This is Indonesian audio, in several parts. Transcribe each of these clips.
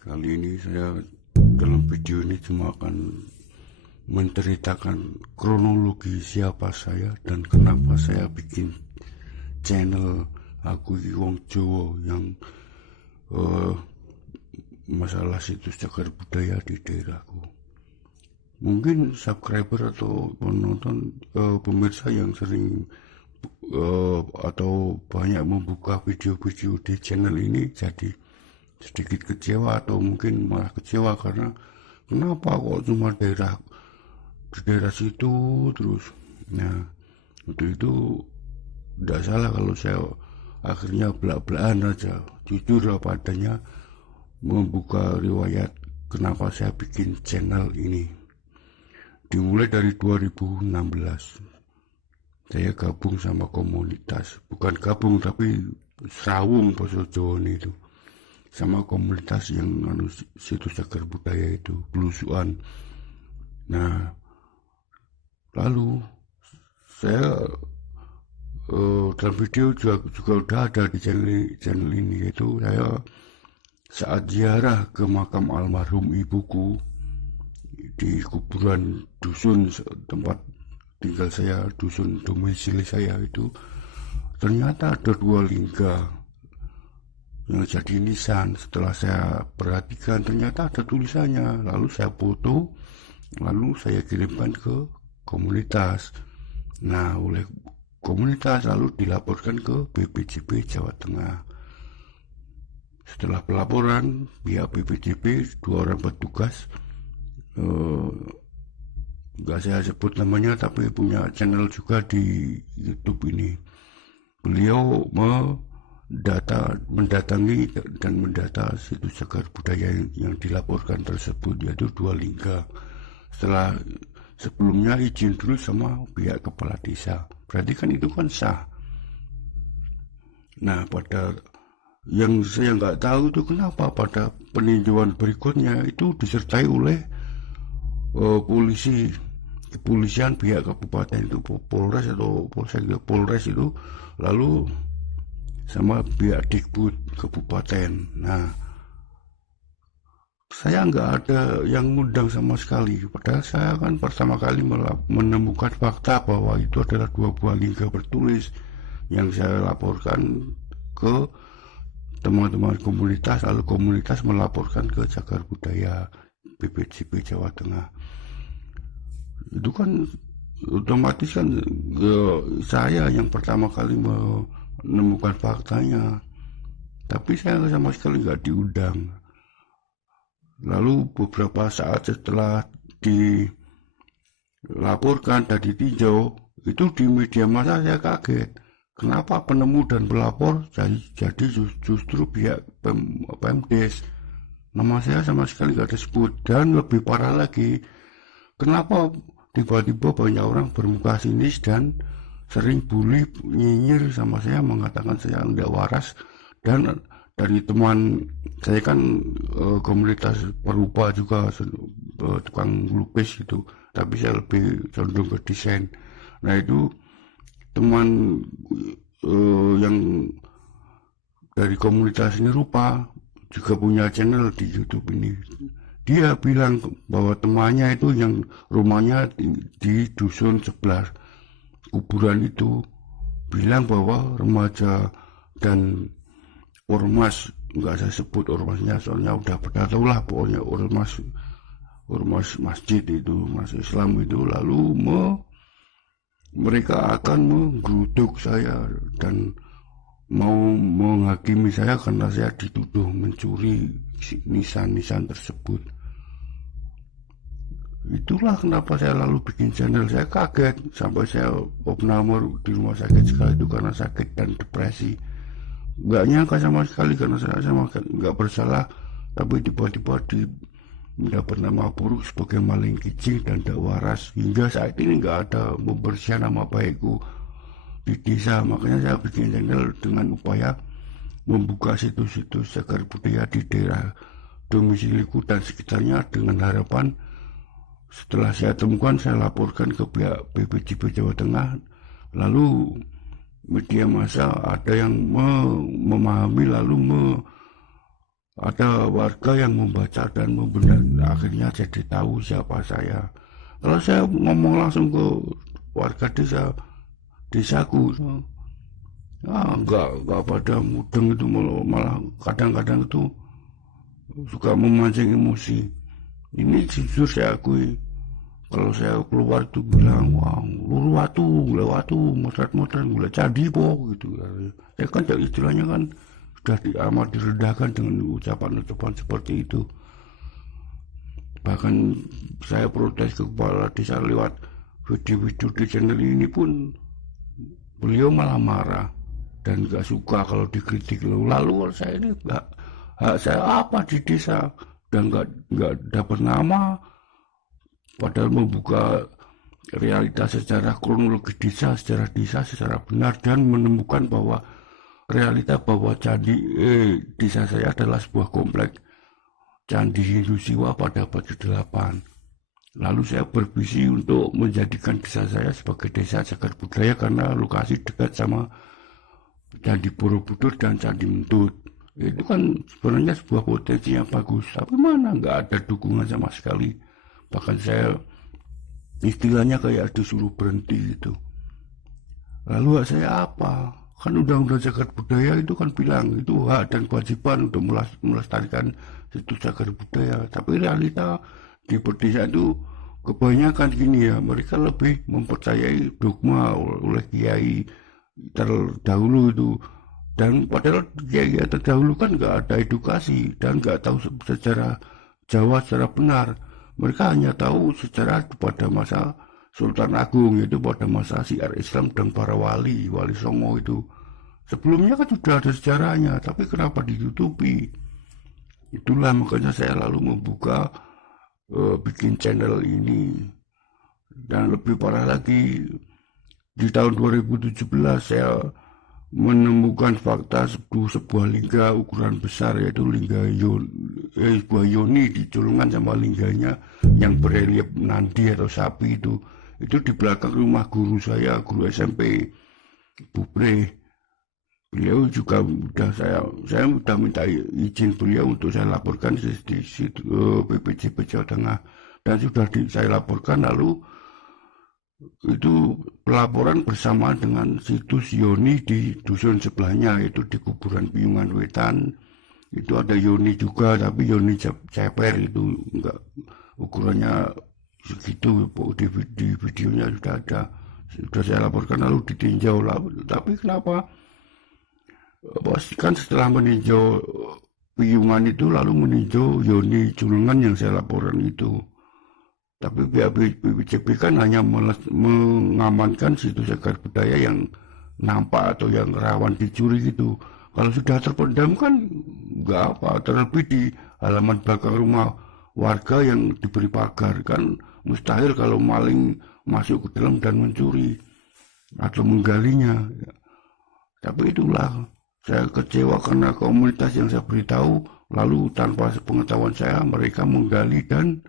Kali ini saya dalam video ini cuma akan menceritakan kronologi siapa saya dan kenapa saya bikin channel Aku Iki Wong Jowo yang masalah situs cagar budaya di daerahku. Mungkin subscriber atau penonton pemirsa yang sering atau banyak membuka video-video di channel ini jadi sedikit kecewa atau mungkin malah kecewa karena kenapa kok cuma di daerah situ terus. Nah, untuk itu tidak salah kalau saya akhirnya belak-belakan aja jujur apa adanya membuka riwayat kenapa saya bikin channel ini. Dimulai dari 2016 saya gabung sama komunitas, bukan gabung tapi serawung bahasa Jawa itu, sama komunitas yang situs cagar budaya itu, belusuan. Nah, lalu saya dalam video juga udah ada di channel ini, yaitu saya saat ziarah ke makam almarhum ibuku di kuburan dusun tempat tinggal saya, dusun domisili saya itu, ternyata ada dua lingga yang jadi nisan. Setelah saya perhatikan ternyata ada tulisannya, lalu saya foto, lalu saya kirimkan ke komunitas. Nah, oleh komunitas lalu dilaporkan ke BPJB Jawa Tengah. Setelah pelaporan pihak BPJB, dua orang petugas, nggak saya sebut namanya tapi punya channel juga di YouTube ini, beliau mendatangi dan mendata situs cagar budaya yang dilaporkan tersebut, yaitu dua lingga. Setelah sebelumnya izin dulu sama pihak kepala desa, berarti kan itu kan sah. Nah, pada yang saya nggak tahu itu kenapa pada peninjauan berikutnya itu disertai oleh kepolisian pihak kabupaten itu, Polres atau Polres itu, lalu sama pihak Dikbud kabupaten. Nah, saya nggak ada yang ngundang sama sekali, padahal saya kan pertama kali menemukan fakta bahwa itu adalah dua buah lingga bertulis yang saya laporkan ke teman-teman komunitas, lalu komunitas melaporkan ke cagar budaya BPJB Jawa Tengah. Itu kan otomatis kan saya yang pertama kali menemukan faktanya, tapi saya sama sekali nggak diundang. Lalu beberapa saat setelah dilaporkan dan ditinjau itu di media massa, saya kaget kenapa penemu dan pelapor jadi justru pihak Pemdes. Nama saya sama sekali nggak disebut. Dan lebih parah lagi, kenapa tiba-tiba banyak orang bermuka sinis dan sering bully, nyinyir sama saya, mengatakan saya tidak waras. Dan dari teman saya kan komunitas perupa juga, tukang lukis gitu, tapi saya lebih condong ke desain. Nah, itu teman yang dari komunitas ini rupa juga punya channel di YouTube ini. Dia bilang bahwa temannya itu yang rumahnya di dusun sebelah kuburan itu bilang bahwa remaja dan ormas, nggak saya sebut ormasnya soalnya udah pada tahu lah, pokoknya ormas masjid itu, masjid Islam itu, lalu mereka akan menggeruduk saya dan mau menghakimi saya karena saya dituduh mencuri nisan-nisan tersebut. Itulah kenapa saya lalu bikin channel. Saya kaget sampai saya opname di rumah sakit sekali itu karena sakit dan depresi. Nggak nyangka sama sekali karena saya sama nggak bersalah, tapi tiba-tiba mendapat nama buruk sebagai maling kicing dan tidak waras. Hingga saat ini nggak ada pembersihan nama baikku di desa. Makanya saya bikin channel dengan upaya membuka situs-situs cagar budaya di daerah domisiliku dan sekitarnya, dengan harapan setelah saya temukan saya laporkan ke pihak BPJB Jawa Tengah, lalu media massa ada yang memahami lalu ada warga yang membaca dan membenar, akhirnya jadi tahu siapa saya. Kalau saya ngomong langsung ke warga desaku, enggak pada mudeng itu, malah kadang-kadang itu suka memancing emosi. Ini jujur saya akui, kalau saya keluar itu bilang, wah, lewatu, motret-motret, gula cadi po, gitu. Ya kan istilahnya kan sudah amat direndahkan dengan ucapan-ucapan seperti itu. Bahkan saya protes ke kepala desa lewat video-video di channel ini pun, beliau malah marah dan gak suka kalau dikritik. Lalu saya ini hak saya apa di desa, dan nggak dapat nama, padahal membuka realitas secara kronologis desa, secara benar, dan menemukan bahwa realita bahwa desa saya adalah sebuah komplek candi Hindu Siwa pada abad ke-8. Lalu saya bervisi untuk menjadikan desa saya sebagai desa cagar budaya karena lokasi dekat sama Candi Borobudur dan Candi Mentut. Itu kan sebenarnya sebuah potensi yang bagus, tapi mana nggak ada dukungan sama sekali. Bahkan saya istilahnya kayak disuruh berhenti gitu. Lalu hak saya apa? Kan undang-undang cagar budaya itu kan bilang itu hak dan kewajiban untuk melestarikan situs cagar budaya. Tapi realita di pedesaan itu kebanyakan gini ya, mereka lebih mempercayai dogma oleh kiai terdahulu itu. Dan padahal kiai terdahulu kan nggak ada edukasi dan nggak tahu sejarah Jawa secara benar. Mereka hanya tahu sejarah pada masa Sultan Agung, yaitu pada masa syiar Islam dan para wali Songo itu. Sebelumnya kan sudah ada sejarahnya, tapi kenapa ditutupi? Itulah makanya saya lalu membuka bikin channel ini. Dan lebih parah lagi, di tahun 2017 saya menemukan fakta sebuah lingga ukuran besar, yaitu lingga sebuah yoni diculungan sama lingganya yang berelief nandi atau sapi itu di belakang rumah guru saya, guru SMP Bubre. Beliau juga saya sudah minta izin beliau untuk saya laporkan di BPJP Jawa Tengah, dan sudah saya laporkan. Lalu itu pelaporan bersama dengan situs Yoni di dusun sebelahnya, yaitu di kuburan Piungan Wetan. Itu ada Yoni juga, tapi Yoni ceper, itu enggak ukurannya segitu. Di videonya sudah saya laporkan, lalu ditinjau lah. Tapi kenapa kan setelah meninjau Piungan itu lalu meninjau Yoni Culungan yang saya laporan itu. Tapi pihak BPJP kan hanya mengamankan situs cagar budaya yang nampak atau yang rawan dicuri gitu. Kalau sudah terpendam kan nggak apa, terlebih di halaman belakang rumah warga yang diberi pagar, kan mustahil kalau maling masuk ke dalam dan mencuri atau menggalinya. Tapi itulah, saya kecewa karena komunitas yang saya beritahu lalu tanpa sepengetahuan saya mereka menggali dan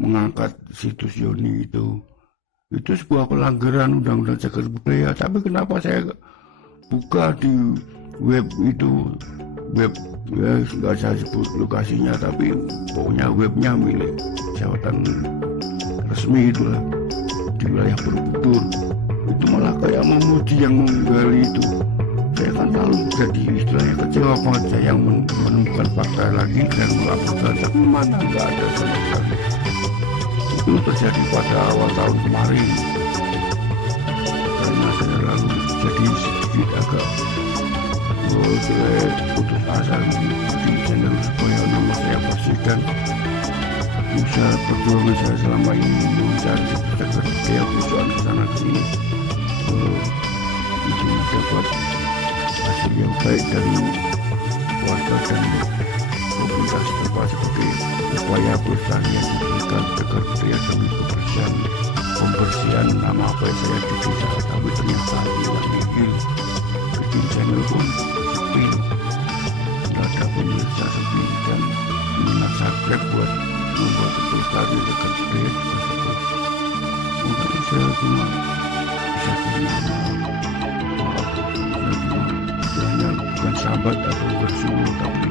mengangkat situs Yoni itu. Itu sebuah pelanggaran undang-undang cagar budaya. Tapi kenapa saya buka di web itu, web ya nggak saya sebut lokasinya, tapi pokoknya webnya milik jabatan resmi itulah di wilayah Borobudur. Itu malah kayak memuji yang menggali itu. Saya kan lalu jadi istilahnya kecewa banget, saya yang menemukan fakta lagi dan melaporkan, tapi mana nggak ada sama sekali. Itu terjadi pada awal tahun kemarin, karena saya lalu jadi sedikit agak putus asa di channel supaya nama saya bersihkan. Usaha perjuangan saya selama ini mencari cagar budaya perusahaan kesana sini itu dapat hasil yang baik dari warga dan komunitas tempat, seperti upaya pelestarian diberikan cagar budaya demi pembersihan nama baik saya di desa. Tapi ternyata hilang nihil, bikin channel pun sepi, nggak ada pemirsa, sepi, dan minat subscribe buat membuat pelestarian cagar budaya tersebut. Mungkin saya cuma bisa bilang maaf, saya cuma istilahnya bukan sahabat atau bersuruh, tapi